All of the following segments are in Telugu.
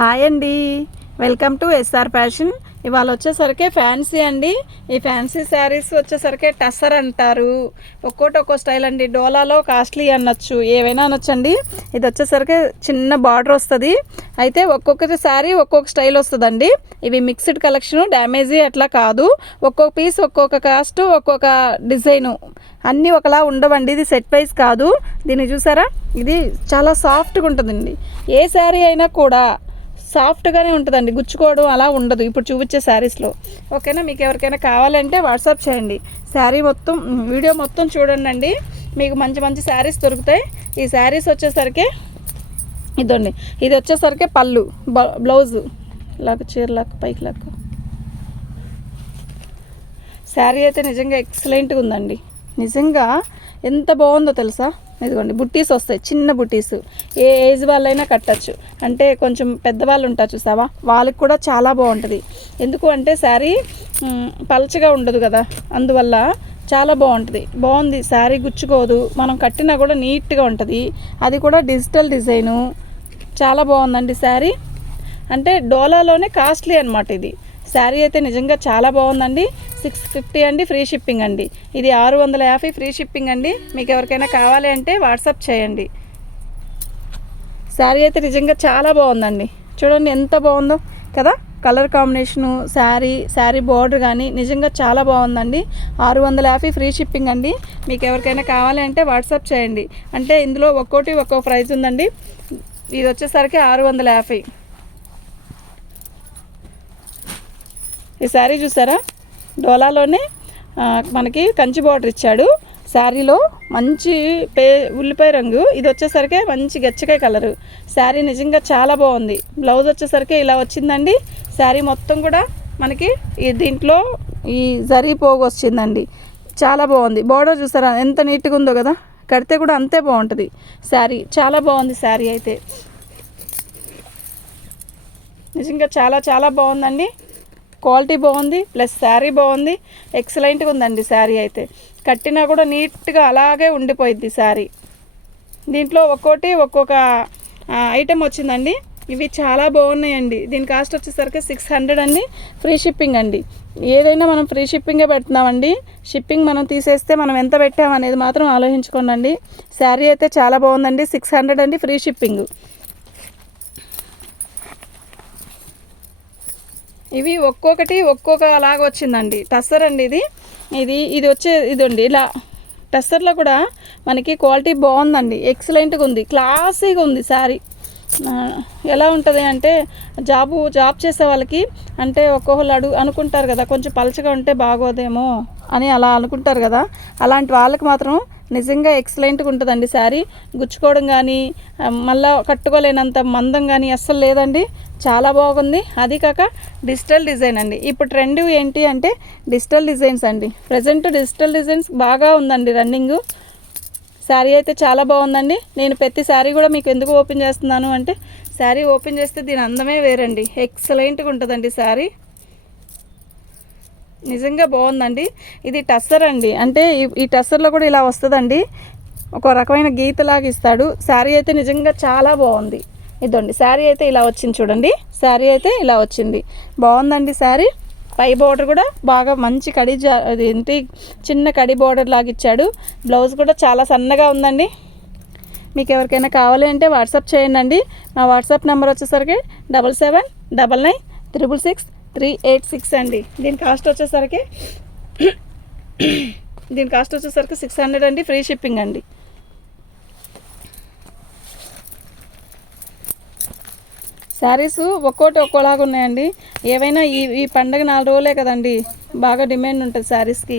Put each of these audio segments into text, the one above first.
హాయ్ అండి. వెల్కమ్ టు ఎస్ఆర్ ఫ్యాషన్ ఇవాళ వచ్చేసరికి ఫ్యాన్సీ అండి. ఈ ఫ్యాన్సీ శారీస్ వచ్చేసరికి టస్సర్ అంటారు. ఒక్కోటి ఒక్కో స్టైల్ అండి. డోలాలో కాస్ట్లీ అనొచ్చు. ఏవైనా అనొచ్చండి. ఇది వచ్చేసరికి చిన్న బార్డర్ వస్తుంది. అయితే ఒక్కొక్కటి శారీ ఒక్కొక్క స్టైల్ వస్తుందండి. ఇవి మిక్స్డ్ కలెక్షన్ డ్యామేజీ అట్లా కాదు. ఒక్కొక్క పీస్ ఒక్కొక్క కాస్ట్ ఒక్కొక్క డిజైను అన్నీ ఒకలా ఉండవండి. ఇది సెట్ వైజ్ కాదు. దీన్ని చూసారా? ఇది చాలా సాఫ్ట్గా ఉంటుందండి. ఏ శారీ అయినా కూడా సాఫ్ట్గానే ఉంటుందండి. గుచ్చుకోవడం అలా ఉండదు. ఇప్పుడు చూపించే శారీస్లో. ఓకేనా? మీకు ఎవరికైనా కావాలంటే వాట్సాప్ చేయండి. శారీ మొత్తం వీడియో మొత్తం చూడండి అండి మీకు మంచి మంచి శారీస్ దొరుకుతాయి. ఈ శారీస్ వచ్చేసరికి ఇదండి. ఇది వచ్చేసరికి పళ్ళు. బ్లౌజు. లాగా చీరలాక్ పైకి లాక్. శారీ అయితే నిజంగా ఎక్సలెంట్గా ఉందండి. నిజంగా ఎంత బాగుందో తెలుసా? ఇదిగోండి బుట్టీస్ వస్తాయి చిన్న బుట్టీస్. ఏ ఏజ్ వాళ్ళైనా కట్టచ్చు. అంటే కొంచెం పెద్దవాళ్ళు ఉంటారు చూసావా? వాళ్ళకి కూడా చాలా బాగుంటుంది. ఎందుకు అంటే శారీ పలచగా ఉండదు కదా. అందువల్ల చాలా బాగుంటుంది. బాగుంది శారీ గుచ్చుకోదు. మనం కట్టినా కూడా నీట్గా ఉంటుంది. అది కూడా డిజిటల్ డిజైను. చాలా బాగుందండి శారీ. అంటే డోలాలోనే కాస్ట్లీ అనమాట ఇది. శారీ అయితే నిజంగా చాలా బాగుందండి. సిక్స్ ఫిఫ్టీ అండి ఫ్రీ షిప్పింగ్ అండి. ఇది ఆరు వందల యాభై ఫ్రీ షిప్పింగ్ అండి. మీకు ఎవరికైనా కావాలి అంటే వాట్సాప్ చేయండి. శారీ అయితే నిజంగా చాలా బాగుందండి. చూడండి ఎంత బాగుందో కదా? Colour combination sari sari border కానీ నిజంగా చాలా బాగుందండి. ఆరు వందల యాభై ఫ్రీ షిప్పింగ్ అండి. మీకు ఎవరికైనా కావాలి అంటే వాట్సాప్ చేయండి. అంటే ఇందులో ఒక్కోటి ఒక్కో ప్రైస్ ఉందండి. ఇది వచ్చేసరికి ఆరు వందల యాభై. ఈ శారీ చూసారా? డోలాలోనే మనకి కంచి బార్డర్ ఇచ్చాడు. శారీలో మంచి పే ఉల్లిపాయ రంగు. ఇది వచ్చేసరికి మంచి గచ్చకాయ కలరు. శారీ నిజంగా చాలా బాగుంది. బ్లౌజ్ వచ్చేసరికి ఇలా వచ్చిందండి. శారీ మొత్తం కూడా మనకి ఈ దీంట్లో ఈ జరీ పోగు వచ్చిందండి. చాలా బాగుంది. బార్డర్ చూసారా? ఎంత నీట్గా ఉందో కదా? కడితే కూడా అంతే బాగుంటుంది శారీ. చాలా బాగుంది శారీ అయితే. నిజంగా చాలా చాలా బాగుందండి. క్వాలిటీ బాగుంది ప్లస్ శారీ బాగుంది. ఎక్సలెంట్గా ఉందండి శారీ అయితే. కట్టినా కూడా నీట్గా అలాగే ఉండిపోయింది శారీ. దీంట్లో ఒక్కోటి ఒక్కొక్క ఐటెం వచ్చిందండి. ఇవి చాలా బాగున్నాయండి. దీని కాస్ట్ వచ్చేసరికి సిక్స్ హండ్రెడ్ అండి. ఫ్రీ షిప్పింగ్ అండి. ఏదైనా మనం ఫ్రీ షిప్పింగే పెడుతున్నామండి. షిప్పింగ్ మనం తీసేస్తే మనం ఎంత పెట్టామనేది మాత్రం ఆలోచించుకోండి శారీ అయితే చాలా బాగుందండి. సిక్స్ హండ్రెడ్ అండి ఫ్రీ షిప్పింగ్ ఇవి ఒక్కొక్కటి ఒక్కొక్క లాగా వచ్చిందండి. టస్సర్ అండి ఇది. ఇది ఇది వచ్చే ఇదండి. ఇలా టస్సర్లో కూడా మనకి క్వాలిటీ బాగుందండి. ఎక్సలెంట్గా ఉంది. క్లాసీగా ఉంది శారీ. ఎలా ఉంటుంది అంటే జాబు జాబ్ చేసే వాళ్ళకి అంటే ఒక్కొక్కళ్ళు అడుగు అనుకుంటారు కదా కొంచెం పలచగా ఉంటే బాగోదేమో అని అలా అనుకుంటారు కదా. అలాంటి వాళ్ళకి మాత్రం నిజంగా ఎక్సలెంట్గా ఉంటుందండి శారీ. గుచ్చుకోవడం కానీ మళ్ళీ మళ్ళా కట్టుకోలేనంత మందం కానీ అస్సలు లేదండి. చాలా బాగుంది. అది కాక డిజిటల్ డిజైన్ అండి. ఇప్పుడు ట్రెండ్ ఏంటి అంటే డిజిటల్ డిజైన్స్ అండి. ప్రజెంట్ డిజిటల్ డిజైన్స్ బాగా ఉందండి రన్నింగ్. శారీ అయితే చాలా బాగుందండి. నేను ప్రతి శారీ కూడా మీకు ఎందుకు ఓపెన్ చేస్తున్నాను అంటే శారీ ఓపెన్ చేస్తే దీని అందమే వేరండి. ఎక్సలెంట్గా ఉంటుందండి శారీ. నిజంగా బాగుందండి. ఇది టస్సర్ అండి. అంటే ఈ- టస్సర్లో కూడా ఇలా వస్తుందండి. ఒక రకమైన గీతలాగా ఇస్తాడు. శారీ అయితే నిజంగా చాలా బాగుంది. ఇదండి. శారీ అయితే ఇలా వచ్చింది చూడండి. శారీ అయితే ఇలా వచ్చింది. బాగుందండి శారీ. పై బోర్డర్ కూడా బాగా మంచి కడి జా- అది ఏంటి? చిన్న కడి బోర్డర్ లాగా ఇచ్చాడు. బ్లౌజ్ కూడా చాలా సన్నగా ఉందండి. మీకు ఎవరికైనా కావాలి అంటే వాట్సాప్ చేయండి అండి. మా వాట్సాప్ నెంబర్ వచ్చేసరికి double seven double nine triple six three eight six అండి. దీని కాస్ట్ వచ్చేసరికి దీని కాస్ట్ వచ్చేసరికి సిక్స్ హండ్రెడ్ అండి ఫ్రీ షిప్పింగ్ అండి. శారీస్ ఒక్కోటి ఒక్కోలాగా ఉన్నాయండి. ఏవైనా ఈ ఈ పండగ నాలుగు రోజులే కదండి బాగా డిమాండ్ ఉంటుంది శారీస్కి.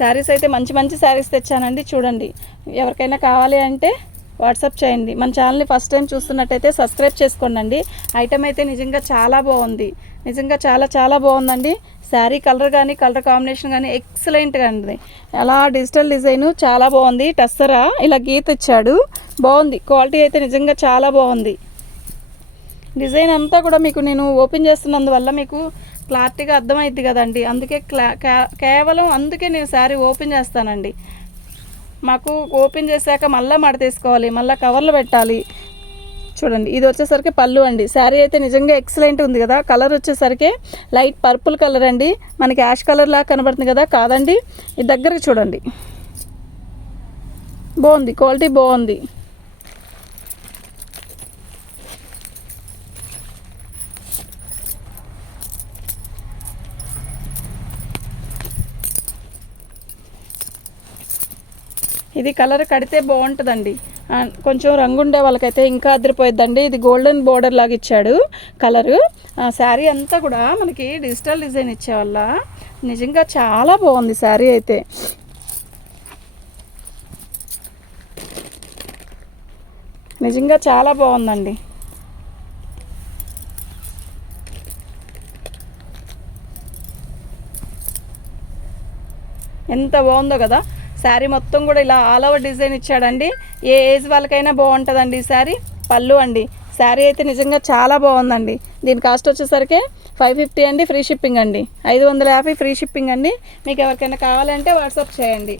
శారీస్ అయితే మంచి మంచి శారీస్ తెచ్చానండి చూడండి. ఎవరికైనా కావాలి అంటే వాట్సాప్ చేయండి. మన ఛానల్ని ఫస్ట్ టైం చూస్తున్నట్టయితే సబ్స్క్రైబ్ చేసుకోండి ఐటమ్ అయితే నిజంగా చాలా బాగుంది. నిజంగా చాలా చాలా బాగుందండి. శారీ కలర్ కానీ కలర్ కాంబినేషన్ కానీ ఎక్సలెంట్గా ఉంది. అలా డిజిటల్ డిజైన్ చాలా బాగుంది. టస్సరా ఇలా గీత ఇచ్చాడు. బాగుంది. క్వాలిటీ అయితే నిజంగా చాలా బాగుంది. డిజైన్ అంతా కూడా మీకు నేను ఓపెన్ చేస్తున్నందువల్ల మీకు క్లారిటీగా అర్థమైద్ది కదండి. అందుకే క్లా కేవలం అందుకే నేను శారీ ఓపెన్ చేస్తానండి. మాకు ఓపెన్ చేశాక మళ్ళీ మడతేసుకోవాలి మళ్ళీ కవర్లు పెట్టాలి. చూడండి ఇది వచ్చేసరికి పళ్ళు అండి. శారీ అయితే నిజంగా ఎక్సలెంట్ ఉంది కదా. కలర్ వచ్చేసరికి లైట్ పర్పుల్ కలర్ అండి. మనకి యాష్ కలర్ లాగా కనబడుతుంది కదా కాదండి? ఇది దగ్గరకు చూడండి. బాగుంది క్వాలిటీ బాగుంది. ఇది కలర్ కడితే బాగుంటుందండి. కొంచెం రంగు ఉండే వాళ్ళకైతే ఇంకా అదిరిపోయిద్దండి. ఇది గోల్డెన్ బోర్డర్ లాగా ఇచ్చాడు కలరు. శారీ అంతా కూడా మనకి డిజిటల్ డిజైన్ ఇచ్చే వల్ల నిజంగా చాలా బాగుంది శారీ అయితే. నిజంగా చాలా బాగుందండి. ఎంత బాగుందో కదా. శారీ మొత్తం కూడా ఇలా ఆల్ ఓవర్ డిజైన్ ఇచ్చాడండి. ఏ ఏజ్ వాళ్ళకైనా బాగుంటుందండి ఈ శారీ. పళ్ళు అండి. శారీ అయితే నిజంగా చాలా బాగుందండి. దీని కాస్ట్ వచ్చేసరికి ఫైవ్ ఫిఫ్టీ అండి ఫ్రీ షిప్పింగ్ అండి. ఐదు వందల యాభై ఫ్రీ షిప్పింగ్ అండి. మీకు ఎవరికైనా కావాలంటే వాట్సాప్ చేయండి.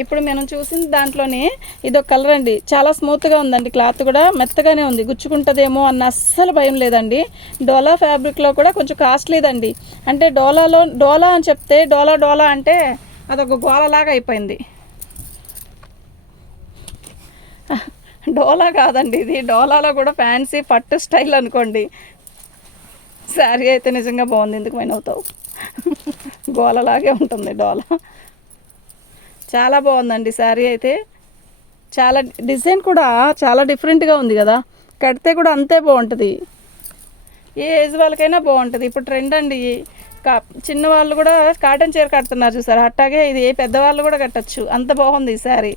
ఇప్పుడు మనం చూసిన దాంట్లోనే ఇదొక కలర్ అండి. చాలా స్మూత్గా ఉందండి. క్లాత్ కూడా మెత్తగానే ఉంది. గుచ్చుకుంటుందేమో అన్న అస్సలు భయం లేదండి. డోలా ఫ్యాబ్రిక్లో కూడా కొంచెం కాస్ట్లీదండి. అంటే డోలాలో డోలా అని చెప్తే డోలా డోలా అంటే అదొక గోళలాగా అయిపోయింది. డోలా కాదండి ఇది. డోలాలో కూడా ఫ్యాన్సీ పట్టు స్టైల్ అనుకోండి. శారీ అయితే నిజంగా బాగుంది. ఎందుకు మైన అవుతావు? గోలలాగే ఉంటుంది డోలా. చాలా బాగుందండి శారీ అయితే. చాలా డిజైన్ కూడా చాలా డిఫరెంట్గా ఉంది కదా. కడితే కూడా అంతే బాగుంటుంది. ఏ ఏజ్ వాళ్ళకైనా బాగుంటుంది. ఇప్పుడు ట్రెండ్ అండి. కా చిన్న వాళ్ళు కూడా కాటన్ చీర కడుతున్నారు చూసారు? అట్టాగే ఇది ఏ పెద్దవాళ్ళు కూడా కట్టచ్చు. అంత బాగుంది ఈ శారీ.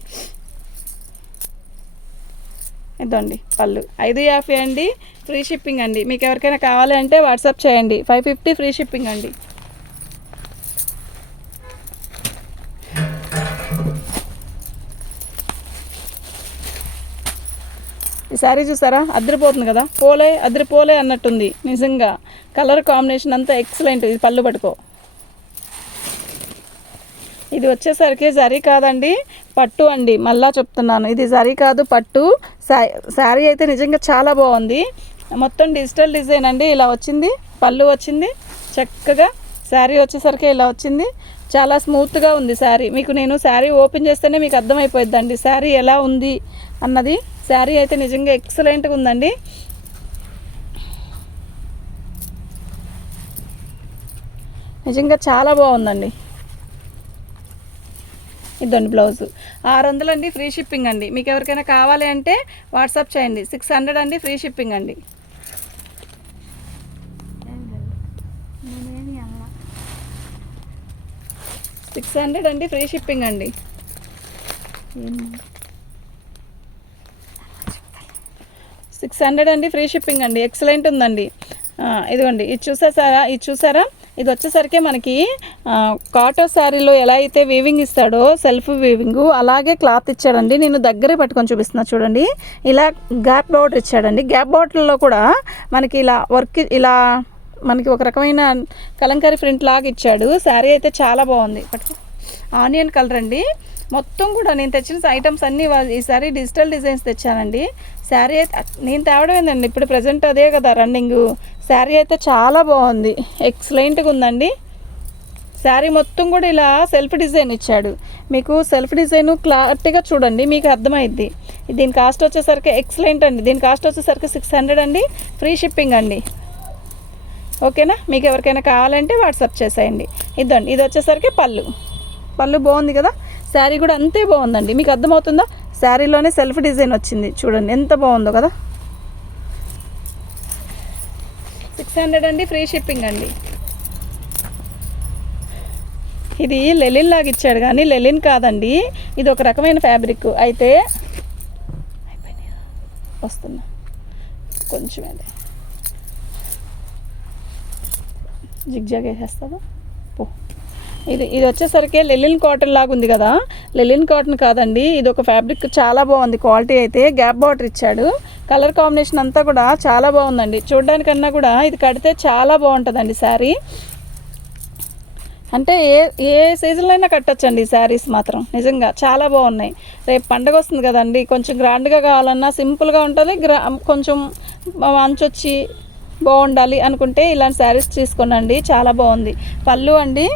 ఇదండి పళ్ళు. ఐదు యాభై అండి ఫ్రీ షిప్పింగ్ అండి. మీకు ఎవరికైనా కావాలి అంటే వాట్సాప్ చేయండి. ఫైవ్ ఫిఫ్టీ ఫ్రీ షిప్పింగ్ అండి. ఈ శారీ చూసారా? అదిరిపోతుంది కదా? పోలే అద్రిపోలే అన్నట్టుంది. నిజంగా. కలర్ కాంబినేషన్ అంతా ఎక్సలెంట్. ఇది పళ్ళు పట్టుకో. ఇది వచ్చేసరికి జరీ కాదండి పట్టు అండి. మళ్ళా చెప్తున్నాను ఇది జరీ కాదు పట్టు. శా- శారీ అయితే నిజంగా చాలా బాగుంది. మొత్తం డిజిటల్ డిజైన్ అండి. ఇలా వచ్చింది పళ్ళు వచ్చింది చక్కగా శారీ వచ్చేసరికి ఇలా వచ్చింది. చాలా స్మూత్గా ఉంది శారీ. మీకు నేను శారీ ఓపెన్ చేస్తేనే మీకు అర్థమైపోద్దండి శారీ ఎలా ఉంది అన్నది. శారీ అయితే నిజంగా ఎక్సలెంట్గా ఉందండి. నిజంగా చాలా బాగుందండి. ఇదండి బ్లౌజ్. ఆరు వందలు అండి ఫ్రీ షిప్పింగ్ అండి. మీకు ఎవరికైనా కావాలి అంటే వాట్సాప్ చేయండి. సిక్స్ హండ్రెడ్ అండి ఫ్రీ షిప్పింగ్ అండి. సిక్స్ హండ్రెడ్ అండి ఫ్రీ షిప్పింగ్ అండి. సిక్స్ హండ్రెడ్ అండి ఫ్రీ షిప్పింగ్ అండి. ఎక్సలెంట్ ఉందండి. ఇదిగోండి. ఇది చూసేసారా? ఇది చూసారా? ఇది వచ్చేసరికి మనకి కాటో కాటన్ శారీలో ఎలా అయితే వీవింగ్ ఇస్తాడో సెల్ఫ్ వీవింగ్ అలాగే క్లాత్ ఇచ్చాడండి. నేను దగ్గరే పట్టుకొని చూపిస్తున్నా చూడండి. ఇలా గ్యాప్ బార్డర్ ఇచ్చాడండి. గ్యాప్ బార్డర్లో కూడా మనకి ఇలా వర్క్ ఇలా మనకి ఒక రకమైన కలంకారీ ప్రింట్ లాగా ఇచ్చాడు. శారీ అయితే చాలా బాగుంది. పట్టుకో. ఆనియన్ కలర్ అండి. మొత్తం కూడా నేను తెచ్చిన ఐటమ్స్ అన్నీ ఈసారి డిజిటల్ డిజైన్స్ తెచ్చానండి. శారీ అయితే నేను తేవడం ఏంటండి ఇప్పుడు ప్రజెంట్ అదే కదా రన్నింగ్ శారీ అయితే చాలా బాగుంది ఎక్సలెంట్గా ఉందండి. శారీ మొత్తం కూడా ఇలా సెల్ఫ్ డిజైన్ ఇచ్చాడు. మీకు సెల్ఫ్ డిజైన్ క్లారిటీగా చూడండి మీకు అర్థమైద్ది. దీని కాస్ట్ వచ్చేసరికి ఎక్సలెంట్ అండి. దీని కాస్ట్ వచ్చేసరికి సిక్స్ హండ్రెడ్ అండి ఫ్రీ షిప్పింగ్ అండి. ఓకేనా? మీకు ఎవరికైనా కావాలంటే వాట్సాప్ చేసేయండి. ఇదండి ఇది వచ్చేసరికి పళ్ళు. పళ్ళు బాగుంది కదా? శారీ కూడా అంతే బాగుందండి. మీకు అర్థమవుతుందా? శారీలోనే సెల్ఫ్ డిజైన్ వచ్చింది. చూడండి ఎంత బాగుందో కదా? సిక్స్ హండ్రెడ్ అండి ఫ్రీ షిప్పింగ్ అండి. ఇది లెలిన్ లాగా ఇచ్చాడు కానీ లెలిన్ కాదండి. ఇది ఒక రకమైన ఫ్యాబ్రిక్. అయితే అయిపోయినాయా? వస్తున్నా. కొంచెం అదే జిగ్జాగ్ వేసేస్తావా? ఇది ఇది వచ్చేసరికి లెలిన్ కాటన్ లాగా ఉంది కదా. లెలిన్ కాటన్ కాదండి. ఇది ఒక ఫ్యాబ్రిక్ చాలా బాగుంది. క్వాలిటీ అయితే గ్యాప్ బార్డర్ ఇచ్చాడు. కలర్ కాంబినేషన్ అంతా కూడా చాలా బాగుందండి. చూడడానికన్నా కూడా ఇది కడితే చాలా బాగుంటుందండి శారీ. అంటే ఏ ఏ సీజన్లో అయినా కట్టొచ్చండి ఈ శారీస్ మాత్రం. నిజంగా చాలా బాగున్నాయి. రేపు పండగ వస్తుంది కదండి. కొంచెం గ్రాండ్గా కావాలన్నా సింపుల్గా ఉంటుంది. గ్రా కొంచెం అంచొచ్చి బాగుండాలి అనుకుంటే ఇలాంటి శారీస్ తీసుకోనండి. చాలా బాగుంది. పళ్ళు అండి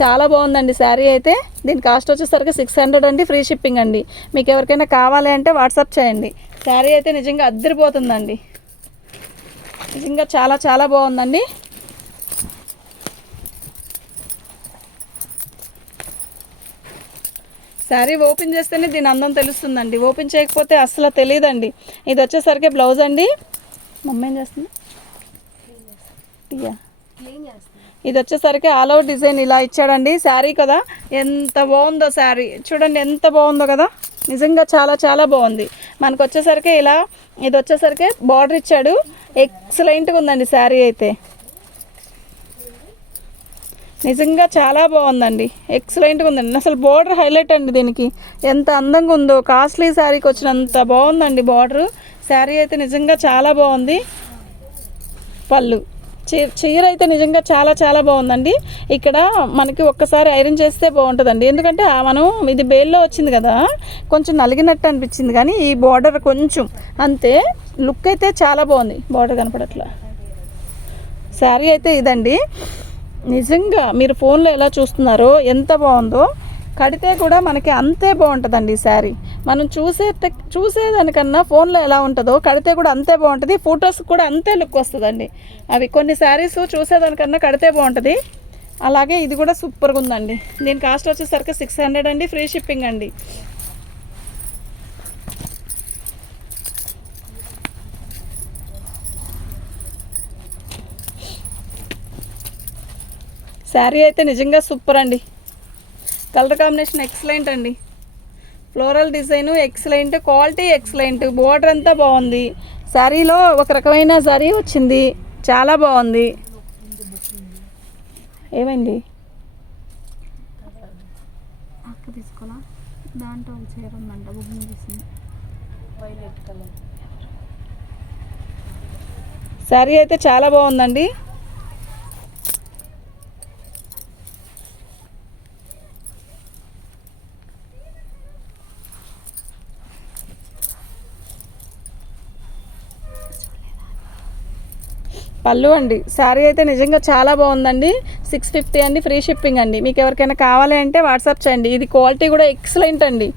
చాలా బాగుందండి శారీ అయితే. దీని కాస్ట్ వచ్చేసరికి సిక్స్ హండ్రెడ్ అండి ఫ్రీ షిప్పింగ్ అండి. మీకు ఎవరికైనా కావాలి అంటే వాట్సాప్ చేయండి. శారీ అయితే నిజంగా అద్దరిపోతుందండి. నిజంగా చాలా చాలా బాగుందండి. శారీ ఓపెన్ చేస్తేనే దీని అందం తెలుస్తుందండి. ఓపెన్ చేయకపోతే అస్సలు తెలియదండి ఇది వచ్చేసరికి బ్లౌజ్ అండి. మమ్మీ ఏం చేస్తుంది? టీయా? ఇది వచ్చేసరికి ఆల్ ఓవర్ డిజైన్ ఇలా ఇచ్చాడండి. శారీ కదా. ఎంత బాగుందో శారీ. చూడండి ఎంత బాగుందో కదా. నిజంగా చాలా చాలా బాగుంది. మనకు వచ్చేసరికి ఇలా ఇది వచ్చేసరికి బార్డర్ ఇచ్చాడు. ఎక్సలెంట్గా ఉందండి శారీ అయితే. నిజంగా చాలా బాగుందండి. ఎక్సలెంట్గా ఉందండి. అసలు బార్డర్ హైలైట్ అండి దీనికి. ఎంత అందంగా ఉందో కాస్ట్లీ శారీకి వచ్చినంత బాగుందండి బార్డర్ శారీ అయితే నిజంగా చాలా బాగుంది. పళ్ళు. చీర అయితే నిజంగా చాలా చాలా బాగుందండి. ఇక్కడ మనకి ఒక్కసారి ఐరన్ చేస్తే బాగుంటుందండి. ఎందుకంటే ఆ మనం ఇది బేల్లో వచ్చింది కదా కొంచెం నలిగినట్టు అనిపించింది. కానీ ఈ బార్డర్ కొంచెం అంతే లుక్ అయితే చాలా బాగుంది. బార్డర్ కనపడట్లా. శారీ అయితే ఇదండి. నిజంగా మీరు ఫోన్లో ఎలా చూస్తున్నారో ఎంత బాగుందో కడితే కూడా మనకి అంతే బాగుంటుందండి ఈ శారీ. మనం చూసే టెక్- చూసేదానికన్నా ఫోన్లో ఎలా ఉంటుందో కడితే కూడా అంతే బాగుంటుంది ఫొటోస్ కూడా అంతే లుక్ వస్తుందండి. అవి కొన్ని శారీస్ చూసేదానికన్నా కడితే బాగుంటుంది. అలాగే ఇది కూడా సూపర్గా ఉందండి. దీని కాస్ట్ వచ్చేసరికి సిక్స్ హండ్రెడ్ అండి ఫ్రీ షిప్పింగ్ అండి. శారీ అయితే నిజంగా సూపర్ అండి. కలర్ కాంబినేషన్ ఎక్సలెంట్ అండి. Floral design excellent quality excellent border అంతా బాగుంది. శారీలో ఒక రకమైన శారీ వచ్చింది. చాలా బాగుంది. ఏమైంది? అక్క తీసుకోవాలా దాంట్లో ఒక చీర ఉందంట బుకింగ్ చేసింది వైలెట్ కలర్ శారీ అయితే చాలా బాగుందండి. పళ్ళు అండి. శారీ అయితే నిజంగా చాలా బాగుందండి. సిక్స్ ఫిఫ్టీ అండి ఫ్రీ షిప్పింగ్ అండి. మీకు ఎవరికైనా కావాలి అంటే వాట్సాప్ చేయండి. ఇది క్వాలిటీ కూడా ఎక్సలెంట్ అండి.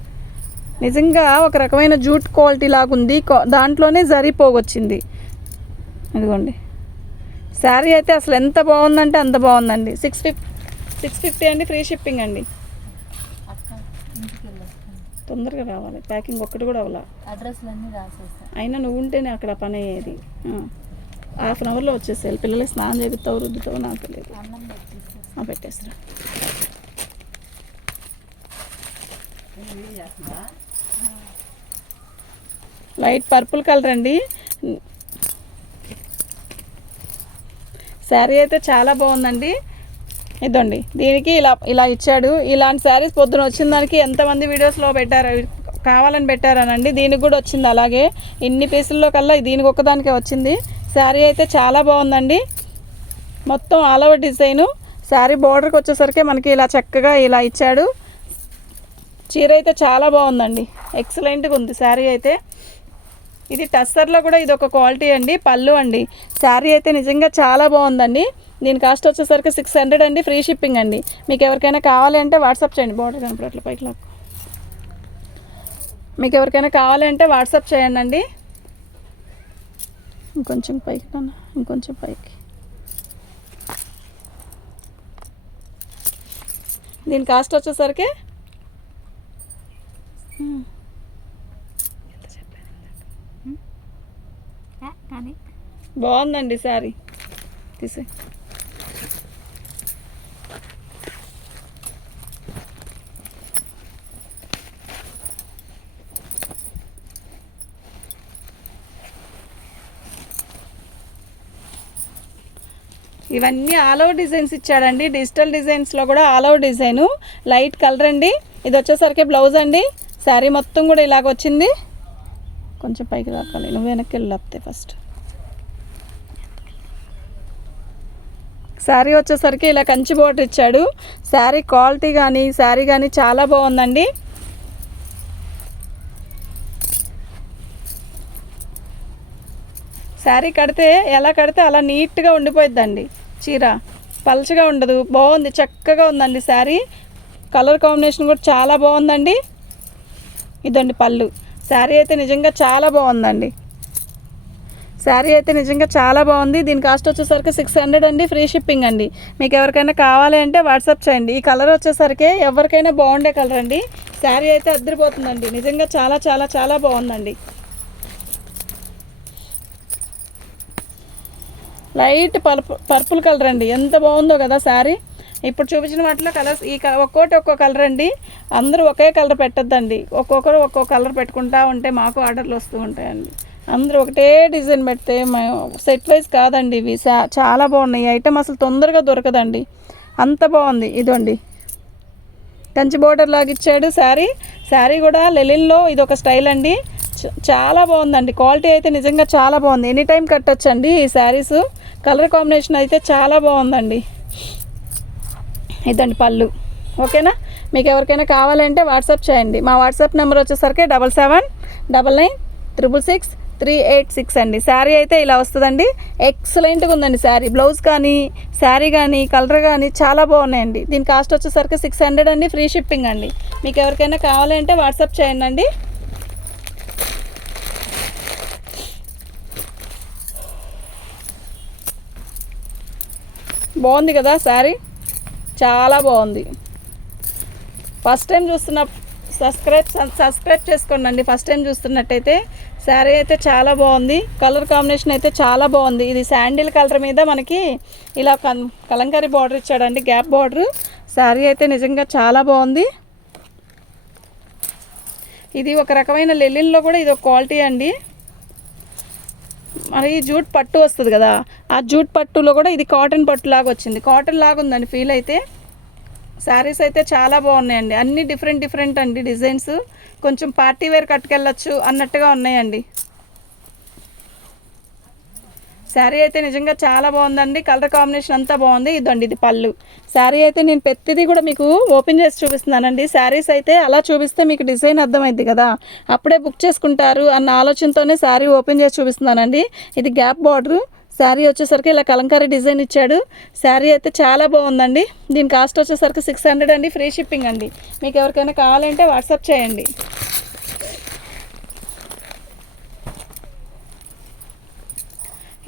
నిజంగా ఒక రకమైన జూట్ క్వాలిటీ లాగుంది. దాంట్లోనే జరీ పోగొచ్చింది. ఇదిగోండి. శారీ అయితే అసలు ఎంత బాగుందంటే అంత బాగుందండి. సిక్స్ ఫిఫ్ సిక్స్ ఫిఫ్టీ అండి ఫ్రీ షిప్పింగ్ అండి. తొందరగా రావాలి. ప్యాకింగ్ ఒక్కటి కూడా అవ్వాల. రాసేస్తాను అయినా నువ్వు ఉంటేనే అక్కడ పని అయ్యేది. హాఫ్ అన్ అవర్లో వచ్చేసేయాలి. పిల్లలకి స్నానం చేపిస్తావు రుద్దుతావు నాకు తెలియదు. పెట్టేసిరా లైట్ పర్పుల్ కలర్ అండి. శారీ అయితే చాలా బాగుందండి. ఇదండి. దీనికి ఇలా ఇలా ఇచ్చాడు. ఇలాంటి శారీస్ పొద్దున వచ్చిన దానికి ఎంతమంది వీడియోస్లో పెట్టారు? కావాలని పెట్టారనండి. దీనికి కూడా వచ్చింది అలాగే. ఇన్ని పీసుల్లో కల్లా దీనికి ఒక్కదానికే వచ్చింది. శారీ అయితే చాలా బాగుందండి. మొత్తం ఆల్ ఓవర్ డిజైను శారీ బార్డర్కి వచ్చేసరికి మనకి ఇలా చక్కగా ఇలా ఇచ్చాడు. చీర అయితే చాలా బాగుందండి. ఎక్సలెంట్గా ఉంది శారీ అయితే. ఇది టస్సర్లో కూడా ఇది ఒక క్వాలిటీ అండి పళ్ళు అండి. శారీ అయితే నిజంగా చాలా బాగుందండి. దీని కాస్ట్ వచ్చేసరికి సిక్స్ హండ్రెడ్ అండి ఫ్రీ షిప్పింగ్ అండి. మీకు ఎవరికైనా కావాలి అంటే వాట్సాప్ చేయండి. బార్డర్ కనపడట్ల పైకి లాక్కు. మీకు ఎవరికైనా కావాలి అంటే వాట్సాప్ చేయండి అండి ఇంకొంచెం పైకి నాన్న ఇంకొంచెం పైకి. దీని కాస్ట్ వచ్చేసరికి? బాగుందండి శారీ. తీసే ఇవన్నీ ఆల్ ఓవర్ డిజైన్స్ ఇచ్చాడండి. డిజిటల్ డిజైన్స్లో కూడా all over design light colour అండి. ఇది వచ్చేసరికి బ్లౌజ్ అండి. శారీ మొత్తం కూడా ఇలాగ వచ్చింది. కొంచెం పైకి రాకాలి నువ్వు వెనక్కి వెళ్ళి ఫస్ట్ శారీ వచ్చేసరికి ఇలా కంచి బోర్డర్ ఇచ్చాడు. శారీ క్వాలిటీ కానీ శారీ కానీ చాలా బాగుందండి. శారీ కడితే ఎలా కడితే అలా నీట్గా ఉండిపోయిద్దండి. చీర. పలచగా ఉండదు. బాగుంది. చక్కగా ఉందండి శారీ. కలర్ కాంబినేషన్ కూడా చాలా బాగుందండి. ఇదండి పళ్ళు. శారీ అయితే నిజంగా చాలా బాగుందండి. శారీ అయితే నిజంగా చాలా బాగుంది. దీని కాస్ట్ వచ్చేసరికి సిక్స్ హండ్రెడ్ అండి. ఫ్రీ షిప్పింగ్ అండి. మీకు ఎవరికైనా కావాలి అంటే వాట్సాప్ చేయండి. ఈ కలర్ వచ్చేసరికి ఎవరికైనా బాగుండే కలర్ అండి. శారీ అయితే అద్దరిపోతుందండి. నిజంగా చాలా చాలా చాలా బాగుందండి. లైట్ పర్పు పర్పుల్ కలర్ అండి. ఎంత బాగుందో కదా శారీ. ఇప్పుడు చూపించిన వాటిలో కలర్స్ ఈ ఒక్కోటి ఒక్కో కలర్ అండి. అందరూ ఒకే కలర్ పెట్టొద్దండి. ఒక్కొక్కరు ఒక్కో కలర్ పెట్టుకుంటా ఉంటే మాకు ఆర్డర్లు వస్తూ ఉంటాయండి. అందరూ ఒకటే డిజైన్ పెడితే మేము సెట్ వైజ్ కాదండి ఇవి. చాలా బాగున్నాయి. ఐటెం ఐటమ్ అసలు తొందరగా దొరకదండి. అంత బాగుంది. ఇదండి కంచి బోర్డర్ లాగా ఇచ్చాడు శారీ. శారీ కూడా లెలిన్లో ఇది ఒక స్టైల్ అండి. చ- చాలా బాగుందండి. క్వాలిటీ అయితే నిజంగా చాలా బాగుంది. ఎనీ టైం కట్టొచ్చండి ఈ శారీస్. కలర్ కాంబినేషన్ అయితే చాలా బాగుందండి. ఇదండి పళ్ళు. ఓకేనా? మీకు ఎవరికైనా కావాలంటే వాట్సాప్ చేయండి. మా వాట్సాప్ నెంబర్ వచ్చేసరికి double seven double nine triple six three eight six అండి. శారీ అయితే ఇలా వస్తుందండి. ఎక్సలెంట్గా ఉందండి శారీ. బ్లౌజ్ కానీ శారీ కానీ కలర్ కానీ చాలా బాగున్నాయండి. దీని కాస్ట్ వచ్చేసరికి సిక్స్ హండ్రెడ్ అండి. ఫ్రీ షిప్పింగ్ అండి. మీకు ఎవరికైనా కావాలంటే వాట్సాప్ చేయండి బాగుంది కదా శారీ? చాలా బాగుంది. ఫస్ట్ టైం చూస్తున్న సబ్స్క్రైబ్ సబ్స్క్రైబ్ చేసుకోండి అండి ఫస్ట్ టైం చూస్తున్నట్టయితే శారీ అయితే చాలా బాగుంది. కలర్ కాంబినేషన్ అయితే చాలా బాగుంది. ఇది శాండిల్ కలర్ మీద మనకి ఇలా కలంకారీ బార్డర్ ఇచ్చాడండి. గ్యాప్ బార్డర్ శారీ అయితే నిజంగా చాలా బాగుంది. ఇది ఒక రకమైన లెలిన్లో కూడా ఇది ఒక క్వాలిటీ అండి. మరి జూట్ పట్టు వస్తుంది కదా ఆ జూట్ పట్టులో కూడా ఇది కాటన్ పట్టు లాగా వచ్చింది. కాటన్ లాగా ఉందండి ఫీల్ అయితే. శారీస్ అయితే చాలా బాగున్నాయండి. అన్ని డిఫరెంట్ డిఫరెంట్ అండి డిజైన్స్. కొంచెం పార్టీ వేర్ కట్టుకెళ్ళచ్చు అన్నట్టుగా ఉన్నాయండి. శారీ అయితే నిజంగా చాలా బాగుందండి. కలర్ కాంబినేషన్ అంతా బాగుంది. ఇదండి ఇది పళ్ళు. శారీ అయితే నేను ప్రతిదీ కూడా మీకు ఓపెన్ చేసి చూపిస్తున్నానండి. శారీస్ అయితే అలా చూపిస్తే మీకు డిజైన్ అర్థమైంది కదా. అప్పుడే బుక్ చేసుకుంటారు అన్న ఆలోచనతోనే శారీ ఓపెన్ చేసి చూపిస్తున్నానండి. ఇది గ్యాప్ బార్డరు. శారీ వచ్చేసరికి ఇలా కలంకారీ డిజైన్ ఇచ్చాడు. శారీ అయితే చాలా బాగుందండి. దీని కాస్ట్ వచ్చేసరికి సిక్స్ హండ్రెడ్ అండి. ఫ్రీ షిప్పింగ్ అండి. మీకు ఎవరికైనా కావాలంటే వాట్సాప్ చేయండి.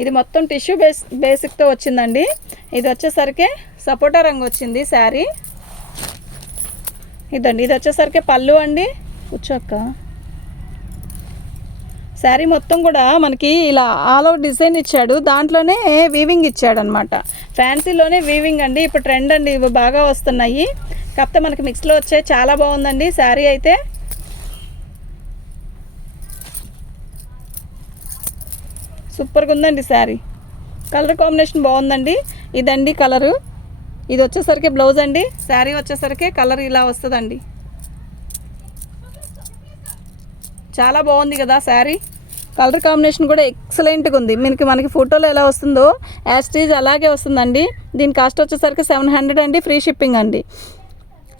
ఇది మొత్తం టిష్యూ బేస్ బేసిక్తో వచ్చిందండి. ఇది వచ్చేసరికి సపోటా రంగు వచ్చింది శారీ. ఇదండి ఇది వచ్చేసరికి పళ్ళు అండి. కూర్చోక్క. శారీ మొత్తం కూడా మనకి ఇలా ఆల్ అవుట్ డిజైన్ ఇచ్చాడు. దాంట్లోనే వీవింగ్ ఇచ్చాడు అనమాట ఫ్యాన్సీలోనే వీవింగ్ అండి. ఇప్పుడు ట్రెండ్ అండి ఇవి బాగా వస్తున్నాయి. కాకపోతే మనకి మిక్స్లో వచ్చే చాలా బాగుందండి శారీ అయితే. సూపర్గా ఉందండి శారీ. కలర్ కాంబినేషన్ బాగుందండి. ఇదండి కలరు. ఇది వచ్చేసరికి బ్లౌజ్ అండి. శారీ వచ్చేసరికి కలర్ ఇలా వస్తుందండి. చాలా బాగుంది కదా శారీ. కలర్ కాంబినేషన్ కూడా ఎక్సలెంట్గా ఉంది. మీకు మనకి ఫోటోలో ఎలా వస్తుందో యాస్టీజ్ అలాగే వస్తుందండి. దీని కాస్ట్ వచ్చేసరికి సెవెన్ హండ్రెడ్ అండి ఫ్రీ షిప్పింగ్ అండి.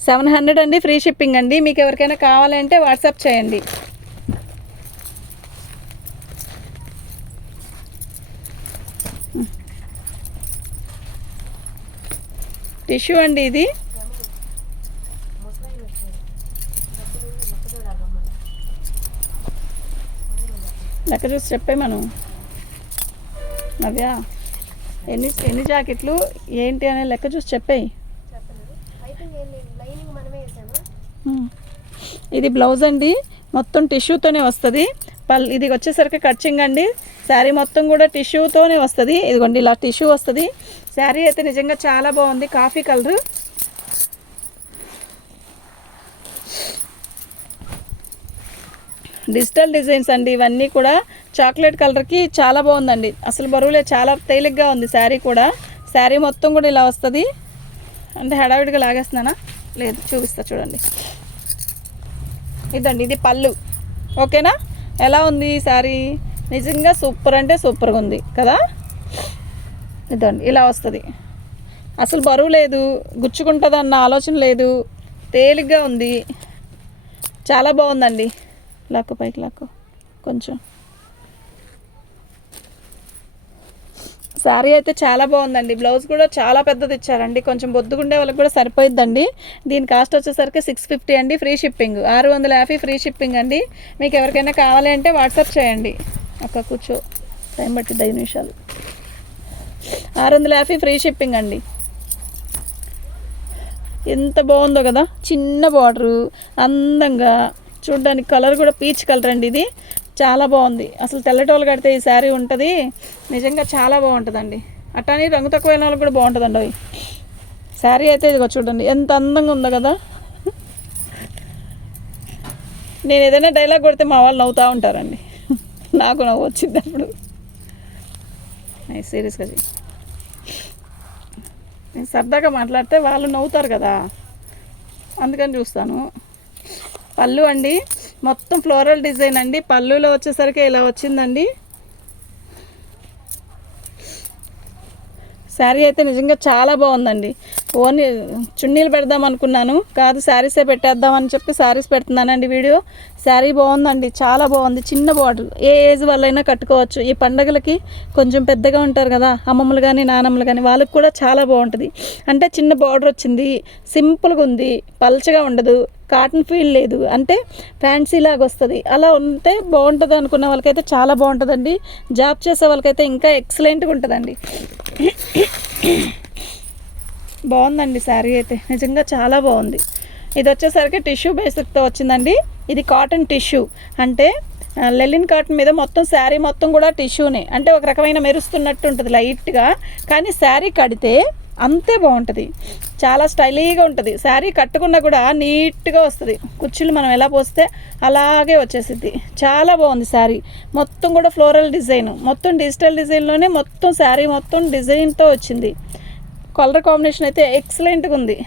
సెవెన్ హండ్రెడ్ అండి ఫ్రీ షిప్పింగ్ అండి. మీకు ఎవరికైనా కావాలంటే వాట్సాప్ చేయండి. టిష్యూ అండి ఇది. లెక్క చూసి చెప్పే మనం. నవ్య ఎన్ని ఎన్ని జాకెట్లు ఏంటి అనే లెక్క చూసి చెప్పేయి. ఇది బ్లౌజ్ అండి. మొత్తం టిష్యూతోనే వస్తుంది. పల్ ఇది వచ్చేసరికి కచ్చింగ్ అండి. శారీ మొత్తం కూడా టిష్యూతోనే వస్తుంది. ఇదిగోండి ఇలా టిష్యూ వస్తుంది. శారీ అయితే నిజంగా చాలా బాగుంది. Coffee colour. డిజిటల్ డిజైన్స్ అండి ఇవన్నీ కూడా. చాక్లెట్ కలర్కి చాలా బాగుందండి. అసలు బరువులే చాలా తేలిగ్గా ఉంది శారీ కూడా. శారీ మొత్తం కూడా ఇలా వస్తుంది. అంటే హడావిడిగా లాగేస్తున్నానా? లేదు చూపిస్తా చూడండి. ఇదండి ఇది పళ్ళు. ఓకేనా? ఎలా ఉంది ఈ శారీ? నిజంగా సూపర్ అంటే సూపర్గా ఉంది కదా? ఇదండి ఇలా వస్తుంది. అసలు బరువు లేదు గుచ్చుకుంటుంది అన్న ఆలోచన లేదు తేలిగ్గా ఉంది. చాలా బాగుందండి. లాక్కు పైకి లాక్కు కొంచెం. శారీ అయితే చాలా బాగుందండి. బ్లౌజ్ కూడా చాలా పెద్దది ఇచ్చారండి. కొంచెం బొద్దుగుండే వాళ్ళకి కూడా సరిపోయిద్దండి. దీని కాస్ట్ వచ్చేసరికి సిక్స్ ఫిఫ్టీ అండి ఫ్రీ షిప్పింగ్ ఆరు వందల యాభై ఫ్రీ షిప్పింగ్ అండి. మీకు ఎవరికైనా కావాలి అంటే వాట్సాప్ చేయండి. అక్క కూర్చో. టైం పట్టిద్ది ఐదు నిమిషాలు. ఆరు వందల యాభై ఫ్రీ షిప్పింగ్ అండి. ఎంత బాగుందో కదా చిన్న బార్డరు అందంగా. చూడ్డానికి కలర్ కూడా పీచ్ కలర్ అండి ఇది. చాలా బాగుంది. అసలు తెల్లటోలు కడితే ఈ శారీ ఉంటుంది. నిజంగా చాలా బాగుంటుందండి. అట్టని రంగు తక్కువైన వాళ్ళకి కూడా బాగుంటుందండి అవి. శారీ అయితే ఇదిగో చూడండి ఎంత అందంగా ఉందో కదా. నేను ఏదైనా డైలాగ్ కొడితే మా వాళ్ళు నవ్వుతూ ఉంటారండి. నాకు నవ్వు వచ్చింది అప్పుడు. సీరియస్గా నేను సరదాగా మాట్లాడితే వాళ్ళు నవ్వుతారు కదా. అందుకని చూస్తాను. పళ్ళు అండి మొత్తం ఫ్లోరల్ డిజైన్ అండి. పళ్ళులో వచ్చేసరికి ఇలా వచ్చిందండి. శారీ అయితే నిజంగా చాలా బాగుందండి. ఓన్లీ చున్నీలు పెడదాం అనుకున్నాను. కాదు శారీసే పెట్టేద్దామని చెప్పి శారీస్ పెడుతున్నానండి వీడియో. శారీ బాగుందండి చాలా బాగుంది. చిన్న బార్డర్ ఏ ఏజ్ వాళ్ళైనా కట్టుకోవచ్చు. ఈ పండగలకి కొంచెం పెద్దగా ఉంటారు కదా అమ్మమ్మలు కానీ నానమ్మలు కానీ వాళ్ళకి కూడా చాలా బాగుంటుంది. అంటే చిన్న బార్డర్ వచ్చింది సింపుల్గా ఉంది పల్చగా ఉండదు కాటన్ ఫీల్ లేదు. అంటే ఫ్యాన్సీ లాగా వస్తుంది. అలా ఉంటే బాగుంటుంది అనుకున్న వాళ్ళకైతే చాలా బాగుంటుందండి. జాబ్ చేసే వాళ్ళకైతే ఇంకా ఎక్సలెంట్గా ఉంటుందండి. బాగుందండి శారీ అయితే. నిజంగా చాలా బాగుంది. ఇది వచ్చేసరికి టిష్యూ బేసిక్తో వచ్చిందండి. ఇది కాటన్ టిష్యూ అంటే లెలిన్ కాటన్ మీద మొత్తం శారీ మొత్తం కూడా టిష్యూనే అంటే ఒక రకమైన మెరుస్తున్నట్టు ఉంటుంది లైట్గా కానీ శారీ కడితే అంతే బాగుంటుంది. చాలా స్టైలీగా ఉంటుంది. శారీ కట్టుకున్నా కూడా నీట్గా వస్తుంది. కుర్చీలు మనం ఎలా పోస్తే అలాగే వచ్చేసిద్ది. చాలా బాగుంది శారీ. మొత్తం కూడా ఫ్లోరల్ డిజైన్ మొత్తం డిజిటల్ డిజైన్లోనే మొత్తం శారీ మొత్తం డిజైన్తో వచ్చింది. కలర్ కాంబినేషన్ అయితే ఎక్సలెంట్గా ఉంది.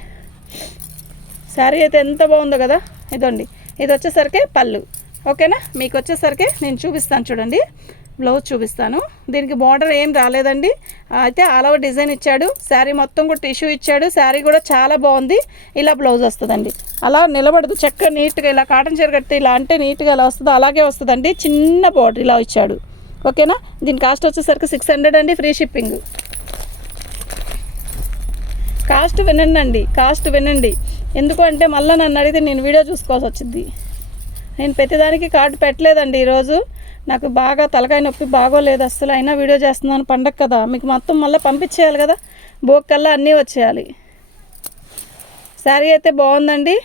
శారీ అయితే ఎంత బాగుందో కదా? ఇదండి. ఇది వచ్చేసరికి పళ్ళు. ఓకేనా? మీకు వచ్చేసరికి నేను చూపిస్తాను చూడండి. బ్లౌజ్ చూపిస్తాను. దీనికి బార్డర్ ఏం రాలేదండి. అయితే ఆల్ ఓవర్ డిజైన్ ఇచ్చాడు. శారీ మొత్తం కూడా టిష్యూ ఇచ్చాడు. శారీ కూడా చాలా బాగుంది. ఇలా బ్లౌజ్ వస్తుందండి. అలా నిలబడదు. చక్కగా నీట్గా ఇలా కాటన్ చీర కట్టి ఇలా అంటే నీట్గా ఇలా వస్తుందో అలాగే వస్తుందండి. చిన్న బార్డర్ ఇలా ఇచ్చాడు. ఓకేనా? దీని కాస్ట్ వచ్చేసరికి సిక్స్ హండ్రెడ్ అండి. Free shipping. కాస్ట్ వినండి అండి కాస్ట్ వినండి. ఎందుకు అంటే మళ్ళీ నన్ను అడిగితే నేను వీడియో చూసుకోవాల్సి వచ్చింది. నేను ప్రతిదానికి కార్డు పెట్టలేదండి ఈరోజు. నాకు బాగా తలకాయ నొప్పి బాగోలేదు అస్సలు అయినా వీడియో చేస్తున్నాను పండగ కదా. మీకు మొత్తం మళ్ళీ పంపించేయాలి కదా? బోక్కల్లా అన్నీ వచ్చేయాలి. శారీ అయితే బాగుందండి.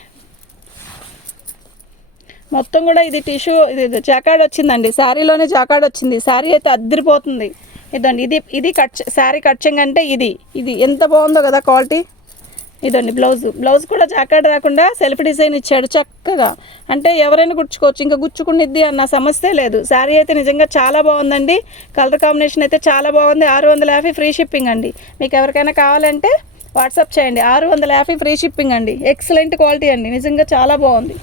మొత్తం కూడా ఇది టిష్యూ ఇది జాకాడ్ వచ్చిందండి. శారీలోనే జాకాడ్ వచ్చింది. శారీ అయితే అద్దరిపోతుంది. ఇదండి ఇది ఇది కట్ శారీ కట్చింగ్ అంటే ఇది ఇది ఎంత బాగుందో కదా క్వాలిటీ. ఇదండి బ్లౌజ్ బ్లౌజ్ కూడా జాకెట్ రాకుండా సెల్ఫ్ డిజైన్ ఇచ్చాడు చక్కగా. అంటే ఎవరైనా గుచ్చుకోవచ్చు ఇంకా గుచ్చుకునిద్ది అన్న సమస్య లేదు. శారీ అయితే నిజంగా చాలా బాగుందండి. కలర్ కాంబినేషన్ అయితే చాలా బాగుంది. ఆరు వందల యాభై ఫ్రీ షిప్పింగ్ అండి. మీకు ఎవరికైనా కావాలంటే వాట్సాప్ చేయండి. ఆరు వందల యాభై ఫ్రీ షిప్పింగ్ అండి. ఎక్సలెంట్ క్వాలిటీ అండి. నిజంగా చాలా బాగుంది.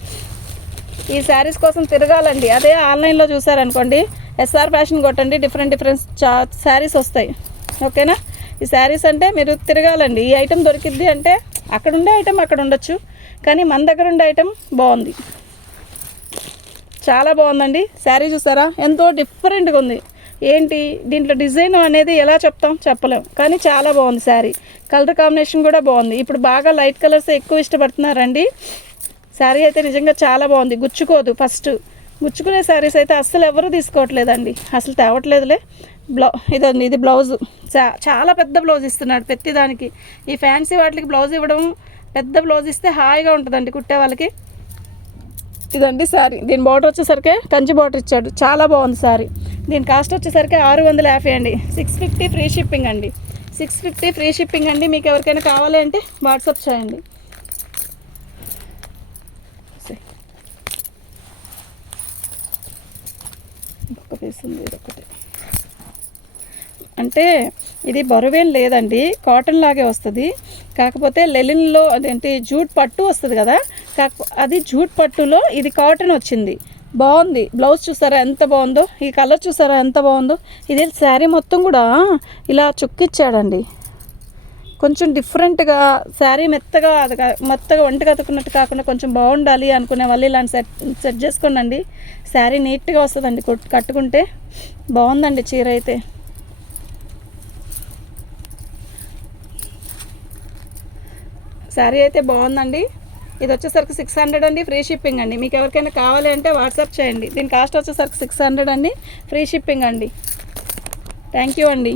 ఈ శారీస్ కోసం తిరగాలండి. అదే ఆన్లైన్లో చూసారనుకోండి ఎస్ఆర్ ఫ్యాషన్ కొట్టండి డిఫరెంట్ డిఫరెంట్ చా శారీస్ వస్తాయి. ఓకేనా ఈ శారీస్ అంటే మీరు తిరగాలండి. ఈ ఐటెం దొరికిద్ది అంటే అక్కడ ఉండే ఐటెం అక్కడ ఉండొచ్చు. కానీ మన దగ్గర ఉండే ఐటెం బాగుంది. చాలా బాగుందండి. శారీ చూసారా? ఎంతో డిఫరెంట్గా ఉంది. ఏంటి? దీంట్లో డిజైన్ అనేది ఎలా చెప్తాం? చెప్పలేం. కానీ చాలా బాగుంది శారీ కలర్ కాంబినేషన్ కూడా బాగుంది. ఇప్పుడు బాగా లైట్ కలర్స్ ఎక్కువ ఇష్టపడుతున్నారండి శారీ అయితే నిజంగా చాలా బాగుంది. గుచ్చుకోదు ఫస్ట్ గుచ్చుకునే శారీస్ అయితే అస్సలు ఎవరు తీసుకోవట్లేదండి. అసలు తేవట్లేదులే. బ్లౌ ఇదండి ఇది బ్లౌజ్. చా చాలా పెద్ద బ్లౌజ్ ఇస్తున్నాడు ప్రతి దానికి ఈ ఫ్యాన్సీ వాటికి బ్లౌజ్ ఇవ్వడం పెద్ద బ్లౌజ్ ఇస్తే హాయిగా ఉంటుందండి కుట్టే వాళ్ళకి. ఇదండి శారీ దీని బార్డర్ వచ్చేసరికి కంచి బార్డర్ ఇచ్చాడు. చాలా బాగుంది శారీ దీని కాస్ట్ వచ్చేసరికి ఆరు వందల యాభై అండి. సిక్స్ ఫిఫ్టీ ఫ్రీ షిప్పింగ్ అండి. సిక్స్ ఫిఫ్టీ ఫ్రీ షిప్పింగ్ అండి. మీకు ఎవరికైనా కావాలి అంటే వాట్సాప్ చేయండి. ఇంకొక పీస్ ఉంది ఇదొకటి అంటే ఇది బరువేం లేదండి కాటన్ లాగే వస్తుంది. కాకపోతే లెలిన్లో అదేంటి జూట్ పట్టు వస్తుంది కదా కాకపో అది జూట్ పట్టులో ఇది కాటన్ వచ్చింది. బాగుంది. బ్లౌజ్ చూసారా ఎంత బాగుందో? ఈ కలర్ చూసారా ఎంత బాగుందో? ఇది శారీ మొత్తం కూడా ఇలా చుక్కిచ్చాడండి. కొంచెం డిఫరెంట్గా శారీ మెత్తగా అది మెత్తగా వంట కతుకున్నట్టు కాకుండా కొంచెం బాగుండాలి అనుకునే వాళ్ళు ఇలాంటి సెట్ సెట్ చేసుకోండి శారీ నీట్గా వస్తుందండి కట్టుకుంటే. బాగుందండి చీర అయితే. శారీ అయితే బాగుందండి. ఇది వచ్చేసరికి సిక్స్ హండ్రెడ్ అండి ఫ్రీ షిప్పింగ్ అండి. మీకు ఎవరికైనా కావాలి అంటే వాట్సాప్ చేయండి. దీని కాస్ట్ వచ్చేసరికి సిక్స్ హండ్రెడ్ అండి ఫ్రీ షిప్పింగ్ అండి. థ్యాంక్ యూ అండి.